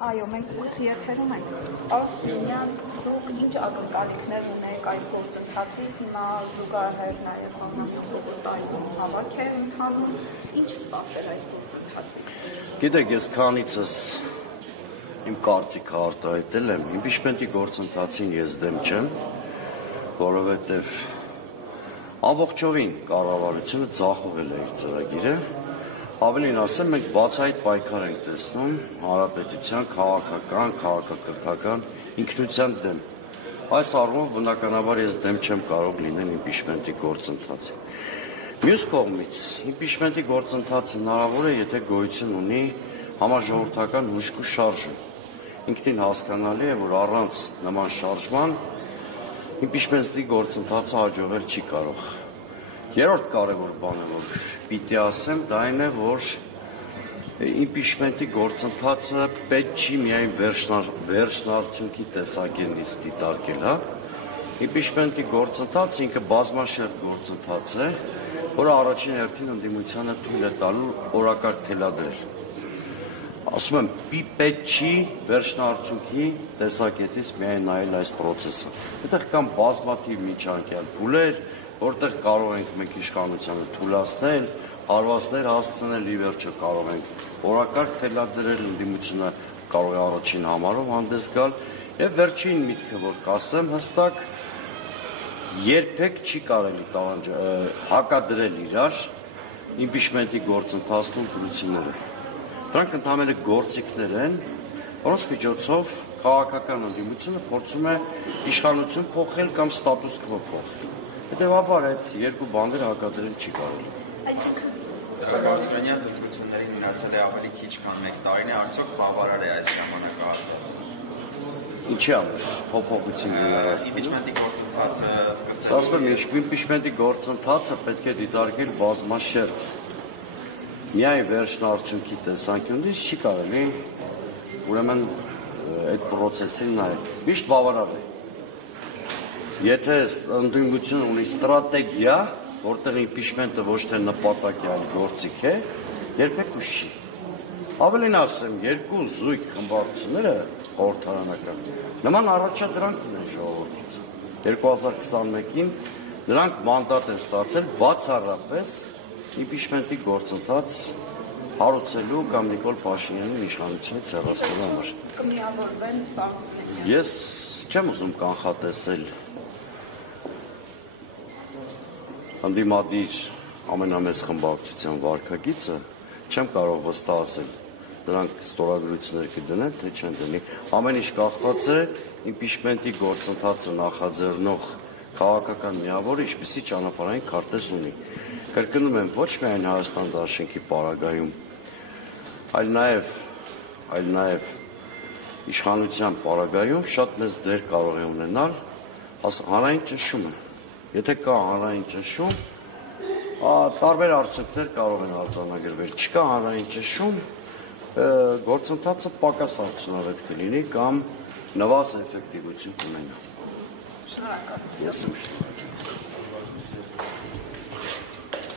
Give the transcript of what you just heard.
Այո, մենք 8 երթերում ենք։ Պարոն Սիմոնյան, դուք ինչ ակնկալիքներ ունեք այս գործընթացից, հիմա զուգահեռ նաև հանրահավաքային հավաք է ընթանում, ինչ սպասել այս գործընթացից։ Գիտեք, ես քանիցս իմ կարծիքը արտահայտել եմ, իմպիչմենտի գործընթացին ես դեմ չեմ, որովհետև ամբողջովին կառավարությունը ձախողել է իր ծրագիրը, ավելին ասեմ, մենք բացահայտ պայքար ենք տեսնում հանրապետության քաղաքական, քաղաքակրթական ինքնության դեմ։ Այս առումով բնականաբար ես դեմ չեմ կարող լինել իմպիչմենտի գործընթացին։ Մյուս կողմից, իմպիչմենտի գործընթացը հնարավոր է, եթե գոյություն ունի համաժողովրդական հուժկու շարժում։ Ինքնին հասկանալի է, որ առանց նման շարժման իմպիչմենտի գործընթացը հաջողվել չի կարող։ Երրորդ կարևոր բանը, որ պիտի ասեմ, դա այն է, որ իմպիչմենտի գործընթացը պետք չի միայն վերջնարդյունքի տեսակետից դիտարկել, հա։ Իմպիչմենտի գործընթացը ինքը բազմաշերտ գործընթաց է, որը առաջին հերթին ընդդիմությանը թույլ է տալու օրակարգ թելադրել։ Ասում եմ, պետք չի վերջնարդյունքի տեսակետից միայն նայել այս պրոցեսը։ Այդտեղ կան բազմաթիվ միջանկյալ փուլեր, որտեղ կարող ենք մենք իշխանությանը թուլացնել, հարվածներ հասցնել, ի վերջո կարող ենք օրակարգ թելադրել, ընդդիմությունը կարող է առաջին համարով հանդես գալ, եւ վերջին միտքը, որ կասեմ հստակ, երբեք չի կարելի հակադրել իրար իմպիչմենտի գործընթացն ու դրությունները։ Դրանք ընդհանրապես գործիքներ են, որոնց միջոցով քաղաքական ընդդիմությունը փորձում է իշխանություն փոխել կամ ստատուս քվո փոխել։ Հետևաբար այդ երկու բաները հակադրել չի կարելի։ Ղարաբաղյան ընտրություններին մնացել է ավելի քիչ քան 1 տարին է, արդյոք բավարար է այս ժամանակահատվածը։ Ինչի համար փոփոխություն ներառած։ Իմպիչմենտի գործընթացը սկսել։ Ասում եմ, իմպիչմենտի գործընթացը պետք է դիտարկել բազմաշերտ։ Միայն վերջնարդյունքի տեսանկյունից չի կարելի ուրեմն այդ process-ին նայել։ Միշտ բավարար է։ Եթե ընդդիմությունը ունի ստրատեգիա, որտեղ իմպիչմենտը ոչ թե նպատակ է, այլ գործիք է, երբեք ուշ չի։ Ավելին ասեմ, երկու զույգ խմբակցությունները խորհրդարանական նման առաջադրանք ունեն ժողովրդից։ 2021-ին նրանք մանդատ են ստացել բացառապես իմպիչմենտի գործընթաց հարուցելու կամ Նիկոլ Փաշինյանի իշխանությունից հեռացնելու համար։ Կմիավորվեն բանսուներին։ Ես չեմ ուզում կանխատեսել ընդդիմադիր ամենամեծ խմբակցության վարքագիծը, չեմ կարող վստահ ասել, դրանք ստորագրություններ կդնեն, թե չեն դնի։ Ամեն ինչ կախված է իմպիչմենտի գործընթացը նախաձեռնող քաղաքական միավորը ինչպիսի ճանապարհային քարտեզ ունի։ Կրկնում եմ, ոչ միայն Հայաստան դաշինքի պարագայում, այլ նաև իշխանության պարագայում շատ մեծ դեր կարող է ունենալ հանրային ճնշումը։ Եթե կա հանրային ճնշում, տարբեր արդյունքներ կարող են արձանագրվել։ Չկա հանրային ճնշում, գործընթացը պակաս արդյունավետ կլինի կամ նվազ էֆեկտիվություն կունենա։ Շնորհակալություն։ Ես եմ շնորհակալ։